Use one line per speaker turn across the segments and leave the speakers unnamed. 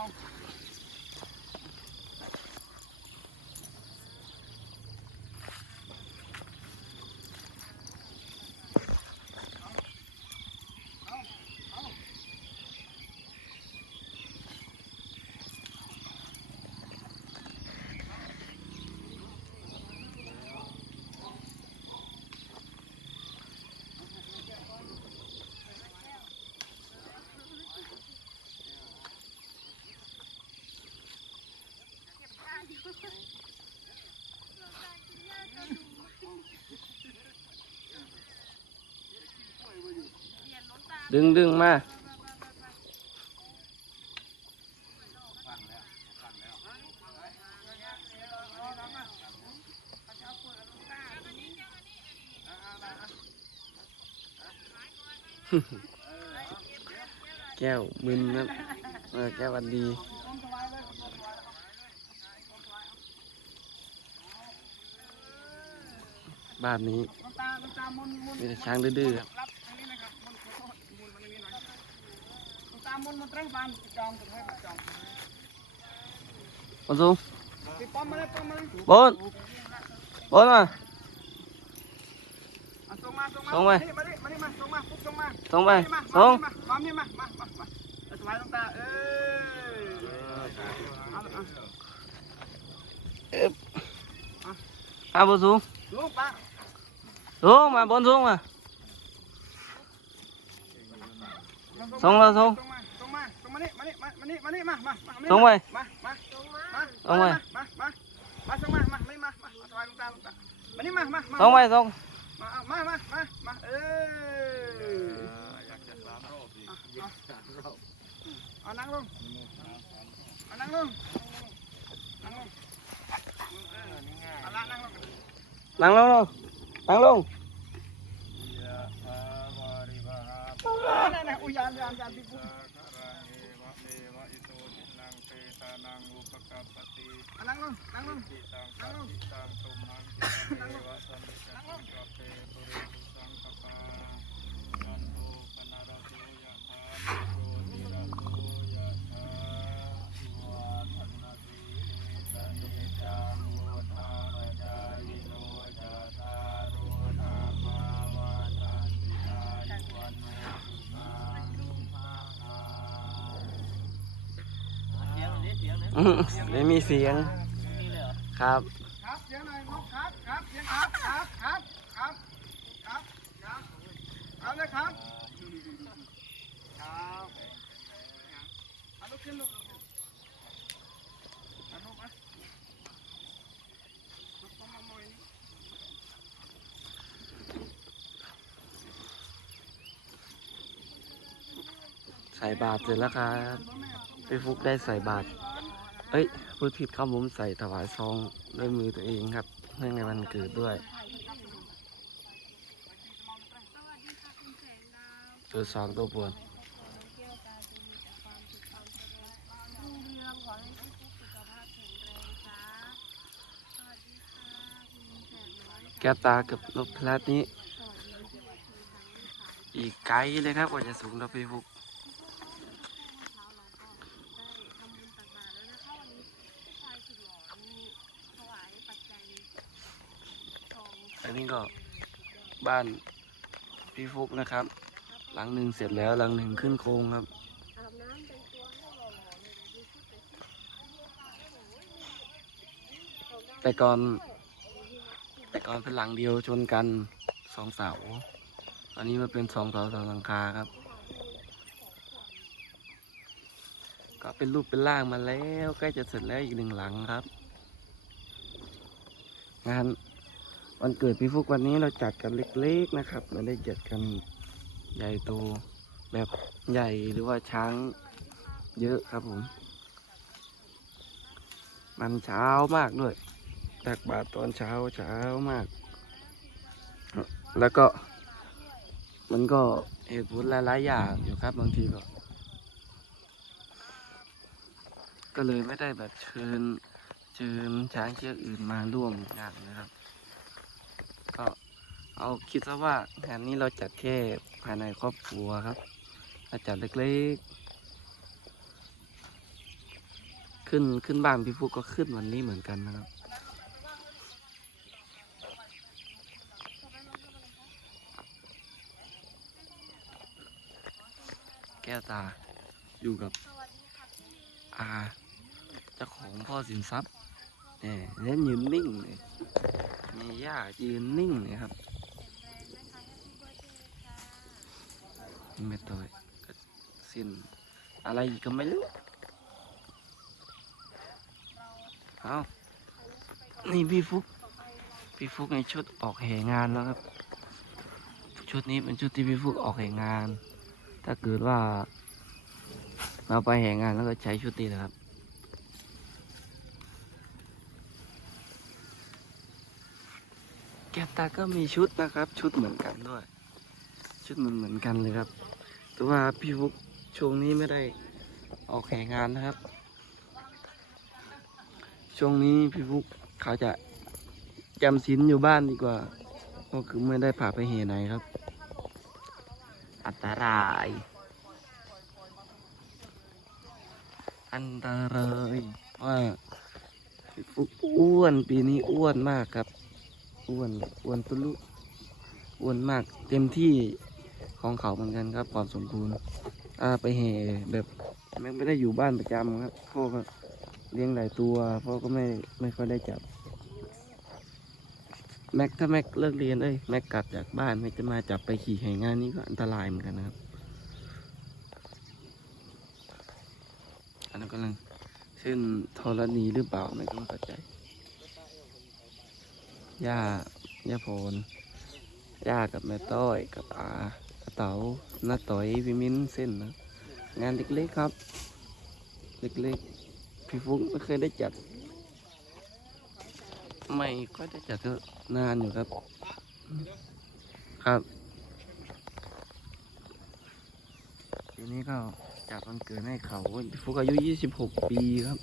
now. ดึงดึงมาแก้วมึนครับเออแก้ววันดีบ้านนี้
มี
แต่ช้างดื้อๆ
น้ำตามุนมันเตรงบานจอมตัวให้จอม
บนสูง
ติป้อมมาเลยป้อมมาเลย
บนบนมา
อะส่งมาส่งมา
ส่งไป
มาดิมาดิมาส่งมาปุ๊บส่งมา
ส่งไป
มา
ส่ง
มามานี่มามามามาเอาสบายน้ำตาเออเอาละอะ
อาบนสูง
ลูกป้า
สูงมาบนสูงมาส่งมาส่ง
ส่ง มาส่งมาส่งมานี่มานี่มามานี่มานี่มามามา
ส่งไป
มามามา
ส่งไป
มามามามาส่งมามาไม่มามาสบายน้ำตาน้ำตามานี่มามามา
ส่งไปส่ง
มาเอามามามามาเออเอานั่งลงเอานั่งลงนั่งลงเอาละนั่งลง
นั่งลงลงนั่งลง
นั่นน่ะอุ ยานยานยานที่กูเอานั่งลงนั่งลงนั่งลงนั่งลง
อื้อหือ ไม่มีเสียงครับ
ครับเสียงหน่อยนกครับครับเสียงครับครับครับครับครับครับเอาเลยครับครับเอาลุกขึ้นลุกเอาลุกมาลุกมาหน่อยนี่
ใส่บาตรเสร็จแล้วครับพี่ฟุกได้ใส่บาตร เอ้ยพูดผิดครับผมใส่ถวายซองด้วยมือตัวเองครับเนื่องในวันเกิดด้วย ตัวสองตัวปวนแก้วตากับนกพลัดนี้ อีกไกลเลยครับกว่าจะสูงเราพี่ฟุก อันนี้ก็บ้านพี่ฟุกนะครับ หลังหนึ่งเสร็จแล้วหลังหนึ่งขึ้นโครงครับ แต่ก่อน แต่ก่อนเป็นหลังเดียวชนกันสองเสาอันนี้มาเป็นสองเสาสองหลังคาครับ ก็เป็นรูปเป็นร่างมาแล้วใกล้จะเสร็จแล้วอีกหนึ่งหลังครับงาน วันเกิดพี่ฟุกวันนี้เราจัดกันเล็กๆนะครับไม่ได้จัดกันใหญ่โตแบบใหญ่หรือว่าช้างเยอะครับผม มันเช้ามากด้วยตักบาตรตอนเช้าเช้ามาก แล้วก็ มันก็เหตุผลหลายๆอย่างอยู่ครับบางทีก็ก็เลยไม่ได้แบบเชิญเชิญช้างเชือกอื่นมาร่วมงานนะครับ ก็เอาคิดซะว่างานนี้เราจัดแค่ภายในครอบครัวครับเราจัดเล็กๆ ขึ้นขึ้นบ้านพี่ฟุกก็ขึ้นวันนี้เหมือนกันนะครับแก้วตาอยู่กับอาเจ้าของพ่อสินทรัพย์ นี่ยแล้วยืนนิ่งเลยมีย่ายืนนิ่งเลยครับไม่ตัวก็สิ้นอะไรอีกก็ไม่รู้เอานี่พี่ฟุก พี่ฟุกในชุดออกแห่งานแล้วครับ ชุดนี้เป็นชุดที่พี่ฟุกออกแห่งาน ถ้าเกิดว่าเราไปแห่งานแล้วก็ใช้ชุดนี้นะครับ แกปตาก็มีชุดนะครับ ชุดเหมือนกันด้วย ชุดเหมือนเหมือนกันเลยครับ แต่ว่าพี่ฟุกช่วงนี้ไม่ได้ออกแข่งงานนะครับ ช่วงนี้พี่ฟุกเขาจะจำศีลอยู่บ้านดีกว่าก็คือไม่ได้พาไปเหไหนครับ อันตราย อันตรายว่าพี่ฟุกอ้วนปีนี้อ้วนมากครับ อ้วนอ้วนตุลุอ้วนมากเต็มที่ของเขาเหมือนกันครับความสมบูรณ์อ่าไปแห่แบบแม็กไม่ได้อยู่บ้านประจำครับพ่อก็เลี้ยงหลายตัวพ่อก็ไม่ไม่ค่อยได้จับแม็กถ้าแม็กเลิกเรียนเอ้ยแม็กกลับจากบ้านแม็กจะมาจับไปขี่แข่งงานนี้ก็อันตรายเหมือนกันนะครับอันนั้นกำลังขึ้นธรณีหรือเปล่าไม่ต้องเข้าใจ ย่าย่าโพนย่ากับแม่ต้อยกับอาอาเต๋าน้าต่อยพี่มิ้นเส้นนะงานเล็กๆครับ เล็กๆพี่ฟุ๊กไม่เคยได้จัด ไม่ค่อยได้จัดก็นานอยู่ครับ ครับทีนี้ก็จัดวันเกิดให้เขาพี่ฟุกอายุ 26 ปีครับ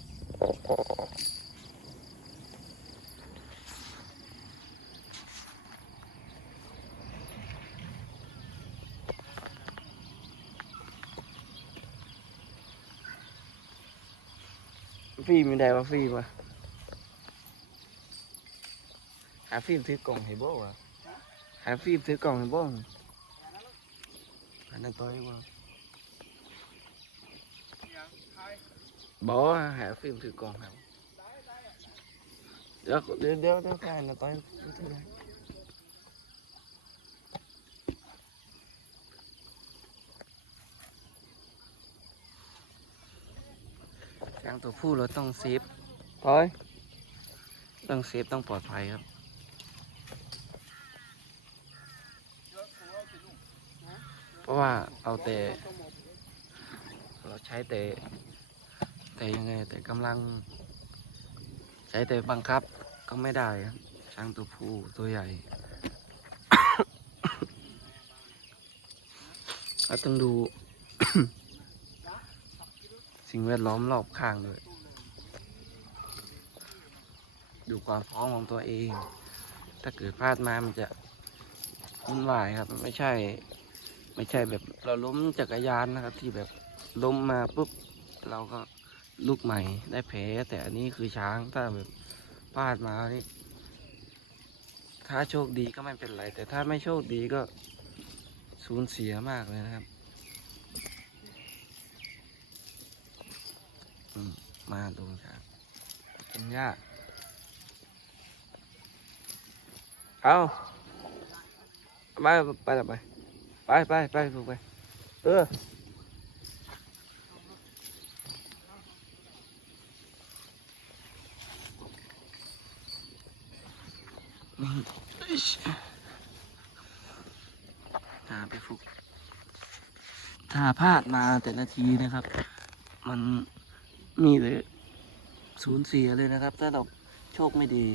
ฟิล์มมีได้ว่าฟิล์มวะหาฟิล์มถือกล่องให้โบ้วะหาฟิล์มถือกล่องให้โบ้อันนั้นตัวนี้วะบอกว่าหาฟิล์มถือกล่องครับเดี๋ยวเดี๋ยวเดี๋ยวเดี๋ยวใครนะตอนถื ช้างตัวผู้เราต้องเซฟถอยต้องเซฟต้องปลอดภัยครับเพราะว่าเอาแต่เราใช้แต่แต่ยังไงแต่กำลัง ใช้แต่บังคับก็ไม่ได้ครับช้างตัวผู้ตัวใหญ่เราต้องดู สิ่งแวดล้อมรอบข้างด้วยดูความพร้อมของตัวเอง ถ้าเกิดพลาดมามันจะวุ่นวายครับ ไม่ใช่ ไม่ใช่แบบเราล้มจักรยานนะครับ ที่แบบล้มมาปุ๊บเราก็ลูกใหม่ได้แผลแต่อันนี้คือช้างถ้าแบบพลาดมานี่ถ้าโชคดีก็ไม่เป็นไร แต่ถ้าไม่โชคดีก็สูญเสียมากเลยนะครับ มาดูครับเป็นหญ้าเอาไปไปไปไปไปไปลูกไปเออหาไปฟุกถ้าพลาดมาแต่ละทีนะครับ มัน มีเลยสูญเสียเลยนะครับ ถ้าเราโชคไม่ดี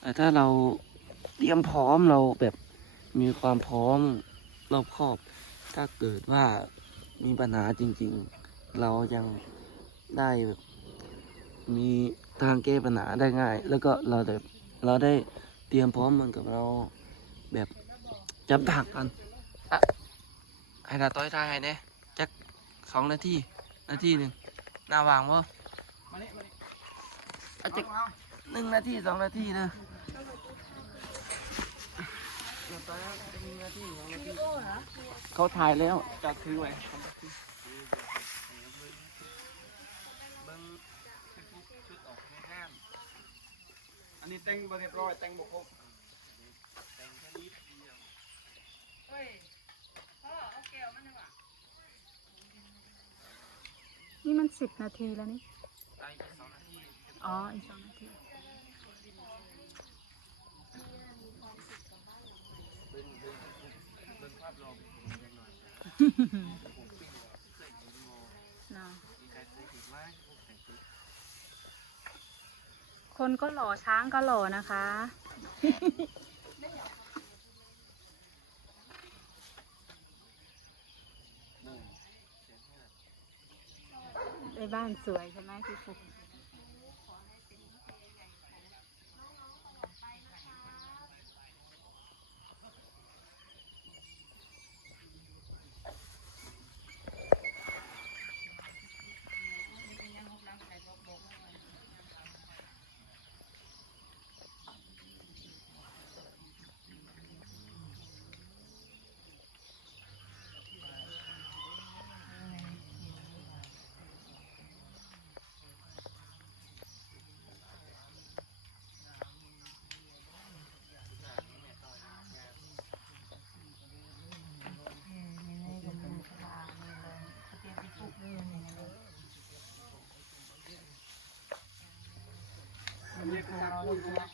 แต่ถ้าเราเตรียมพร้อมเราแบบมีความพร้อมรอบคอบ ถ้าเกิดว่ามีปัญหาจริง ๆ เรายังได้แบบมีทางแก้ปัญหาได้ง่าย แล้วก็เราแบบเราได้เตรียมพร้อมเหมือนกับเราแบบจับดักกันให้ตาต้อยทายให้เนี่ยจักสองนาทีนาทีหนึ่ง หน้าวางวะ
มานี่มานี่
อาจจะ
เอา
หนึ่งนาทีสองนาทีนะเดี๋ยวไปแล้วจะมีนาทีสองนาทีเขาถ่ายแล้วจัดถือไว้เบิ้งชุดออกในห้าง
อันนี้แต่งบ่เรียบร้อยแต่งบ่ครบ
แต่งแค่นิดเดียว
นี่มัน สิบนาทีแล้วนี่
อ๋อ
อีกสองนาที
คนก็
หล่อช้างก็หล่อนะคะ
หนึ่งเสียงห้า
ใน บ้านสวยใช่ไหมพี่ฟุก
อัน